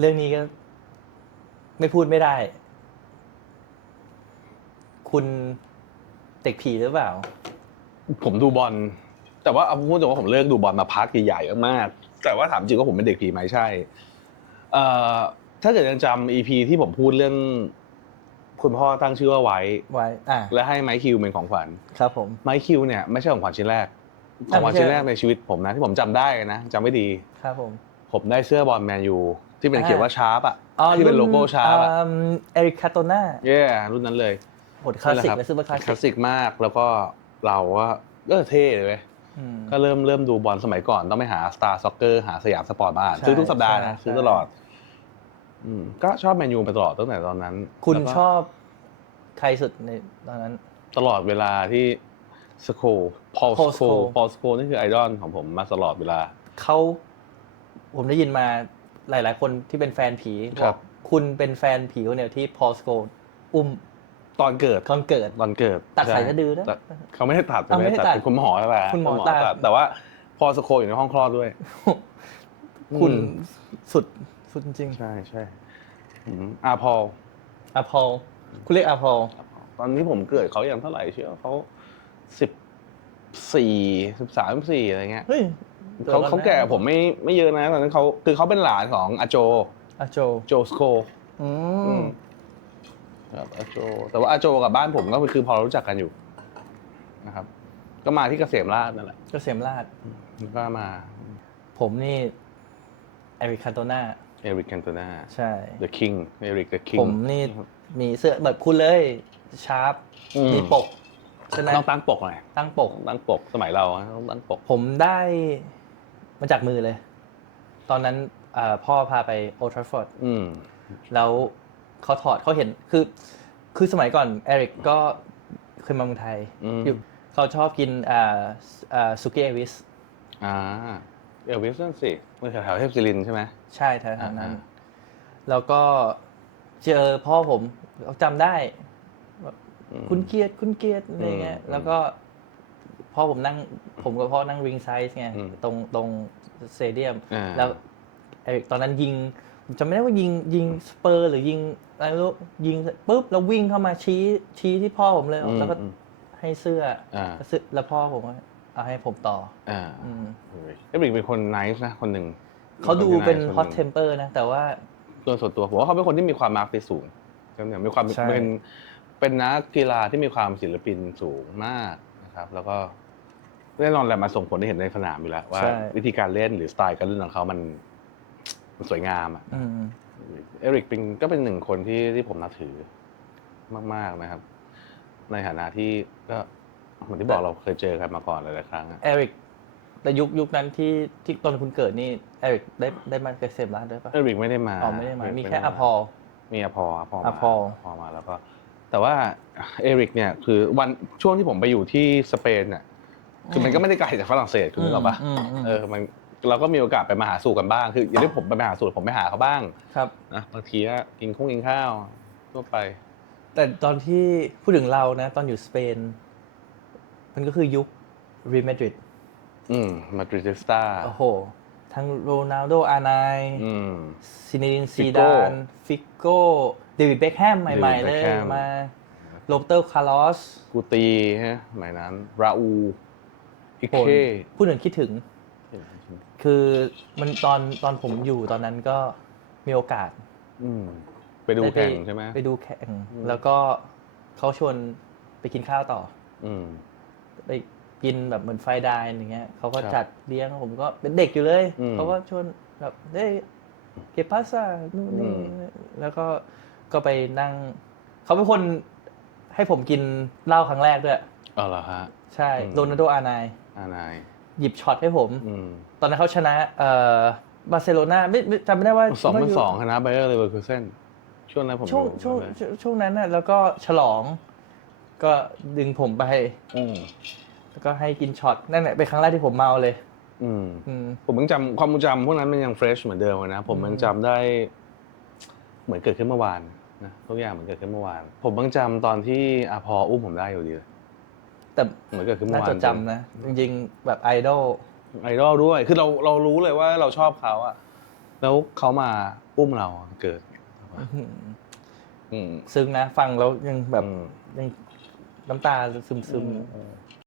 เรื่องนี้ก็ ไม่พูดไม่ได้ คุณเด็กผีหรือเปล่า ผมดูบอลแต่ว่าเอาพูดตรงว่าผมเลิกดูบอลมาพักใหญ่ๆมากๆแต่ว่าถามจริงว่าผมเป็นเด็กผีไหมใช่เอ่อถ้าเกิดยังจำ EP ที่ผมพูดเรื่อง คุณพ่อตั้งชื่อว่าไว้ไว้อ่าและให้ไมค์คิวเป็นของขวัญครับผมไมค์คิวเนี่ยไม่ใช่ของขวัญชิ้นแรกขอะองขวัญไม่ใช่ชิ้นแรกในชีวิตผมนะที่ผมจำได้นะจำไม่ดีครับผมผมได้เสื้อบอลแมนยู ที่เป็นอ่าเขียนว่าชาร์ปอะที่เป็นโลโก้ชาร์ปอะเอริกคาโตนาเย่รุ่นนั้นเลยโหดคลาสสิกนั่นแหและละซูเปอร์คลาสคลาสสิสิกกมากแล้วก็เราก็เออเท่เลยเว้ยอืมก็เริ่มเริ่มดูบอลสมัยก่อนต้องไปหา Star Soccer หาสยามสปอร์ตมาอ่านใช่ซื้อทุกสัปดาห์นะใช่ซื้อตลอดอืมก็ชอบแมนยูมาตลอดตั้งแต่ตอนนั้น คุณแล้วก็ชอบใครสุดในตอนนั้น ตลอดเวลาที่สโคพอล Paul สโค Scholes พอลสโคนี่คือไอดอลของผมมาตลอดเวลาเขาผมได้ยินมา หลาย ๆ คนที่เป็นแฟนผีครับอกคุณเป็นแฟนผีคนเดียวที่พอสโกอุ้มตอนเกิดตอนเกิด ตอนเกิดตัดสายใช่สะดือด้วยตัเขาไม่ได้ตัดอะไม่ได้ตัดเป็นคุณหมอใช่ไหมคุณหมอตัด แต่ว่าพอสโคอยู่ในห้องคลอดด้วย คุณอืม สุดสุดจริงใช่ใช่อืมอาพอล ๆอาพอลคุณเรียกอาพอลตอนนี้ผมเกิดเขาอย่างเท่าไหร่เชื่อเขาสิบสี่สิบสามสิบสี่อะไรเงี้ย เฮ้ย เขาดี๋ยวเขานะแก่กว่าผมไม่ไม่เยอะนะตอนนั้นเขาคือเขาเป็นหลานของอาโจอาโจโจสโคอือืมมครับอาโจ แต่ว่าอาโจกับบ้านผมก็คือพอรู้จักกันอยู่นะครับ ก็มาที่เกษมราชนั่นแหละเกษมราชแล้วก็มา ผมนี่เอริกคาโตนาเอริกแคนโตนาใช่ The King เอริก The King ผมนี่มีเสื้อแบบคุณเลยชาร์ปอืมมีปกใช่ไหมต้องตั้งปกหน่อยตั้งปกตั้งปกสมัยเราอะต้องตั้งปก ผมได้ มาจากมือเลย ตอนนั้นเอ่อพ่อพาไปโอทราฟอร์ดอืมแล้วเขาถอดเขาเห็นคือคือสมัยก่อนเอริกก็เคยมาเมืองไทยอืมอยู่เขาชอบกินอ่าอ่าสุกี้เอวิสอ่าเอลวิสนั่นสิเมื่อแถวๆเทพศิรินทร์ใช่ไหมใช่แถวๆนั้นอ่าแล้วก็เจอพ่อผมเขาจำได้แบบคุณเกียรติคุณเกียรติอะไรเงี้ยอืมแล้วก็ พ่อผมนั่งผมกับพ่อนั่งริงไซส์ไงอืมตรงตรงสเตเดียมอ่าแล้วเอริกตอนนั้นยิงผมจำไม่ได้ว่ายิงยิงสเปอร์หรือยิงอะไรไม่รู้ยิงปุ๊บแล้ววิ่งเข้ามาชี้ชี้ที่พ่อผมเลยอืมแล้วก็อืมให้เสื้ออ่าแล้วเสื้อแล้วพ่อผมก็เอาให้ผมต่ออ่าอืมเอริกเป็นคนน c e นะคนหนึ่งเขาดูเป็นคฮอตที่เทมเปอร์นะ แต่ว่า nice ตัวส่วนตัวผมว่าเขาเป็นคนที่มีความมาร์คสูงเนี่ยมีความใช่เป็นเป็นนักกีฬาที่มีความศิลปินสูงมากนะ ครับ แล้วก็แน่นอนแหละมาส่งผลให้เห็นในสนามอยู่แล้วว่า ใช่ วิธีการเล่นหรือสไตล์การเล่นของเขามันมันสวยงามอะอืม เอริกเป็นก็เป็นหนึ่งคนที่ที่ผมนับถือมาก ๆนะครับ ในฐานะที่ก็เหมือนที่บอกเราเคยเจอกันมาก่อนหลายๆครั้งอะเอริกแต่ยุคยุคนั้นที่ที่ตอนคุณเกิดนี่เอริกได้ได้มาเกษมร้านด้วยปะเอริกไม่ได้มาอ๋อไม่ได้มา มีแค่อพอลมีอพออพอมาอพอลพอมาแล้วก็ แต่ว่าเอริกเนี่ยคือวันช่วงที่ผมไปอยู่ที่สเปนเนี่ยคือมันก็ไม่ได้ไกลจากฝรั่งเศสคือนึกออกปะอืมอืมเออมันเราก็มีโอกาสไปมาหาสู่กันบ้าง คืออย่างที่ผมไปมาหาสู่ผมไปหาเขาบ้างครับนะบางทีก็กินข้งกินข้าวทั่วไป แต่ตอนที่พูดถึงเรานะ ตอนอยู่สเปน มันก็คือยุครีมาดริดอืมมาดริดสตาโอ้โห ทั้งโรนัลโดอาร์ไนอืมซิน e ดินซี Figo ดาน ฟิโก้ เดวิดเบคแฮมใหม่ๆเลย David Beckham มาโรเบโตคาร์ลอสกูตีฮะสมัยนั้น ราอูอิโหเคพูดถึงคิดถึง คือมันตอนตอนผมอยู่ตอนนั้นก็มีโอกาสอืมไปดูแข่งใช่ไหม ไปดูแข่ง อืม แล้วก็เขาชวนไปกินข้าวต่อ อืม ไปกินแบบเหมือนไฟน์ไดน์อย่างเงี้ยเขาก็ครับจัดเลี้ยงผมก็เป็นเด็กอยู่เลยอืมเขาก็ชวนแบบเฮ้ยเก็บพาสซ่านู่นนี่อืม แล้วก็ ก็ไปนั่ง เขาเป็นคนให้ผมกินเหล้าครั้งแรกด้วย อ๋อเหรอฮะ ใช่อืม โรนัลโดอาร์ไนอานายหยิบช็อตให้ผม อืมตอนนั้นเขาชนะเอ่อบาร์เซโลนาไม่ไม่จำไม่ได้ว่าสองเป็นว่ายู่สองคณะไบเออร์เลเวอร์คูเซนช่วงนั้นผมช่วงอยู่ช่วงเลยช่วงช่วงนั้นน่ะแล้วก็ฉลอง ก็ดึงผมไป อืมแล้วก็ให้กินช็อตนั่นแหละเป็นครั้งแรกที่ผมเมาเลย อืม อืม ผมยังจำความทรงจำพวกนั้นมันยังเฟรชเหมือนเดิมเลยนะ ผมยังจำได้ เหมือนเกิดขึ้นเมื่อวาน นะทุกอย่างเหมือนเกิดขึ้นเมื่อวาน ผมยังจำตอนที่อาพออุ้มผมได้อยู่ดีเลยแต่เหมือนเกิดขึ้นเมื่น่าอวานจดจำนะ จริงๆ แบบไอดอลไอดอลด้วย คือเราเรารู้เลยว่าเราชอบเขาอะแล้วเขามาอุ้มเราเกิด อื้อหืออืมซึ้งนะ ฟังแล้วยังแบบอืมยังน้ำตาซึมซึมอืม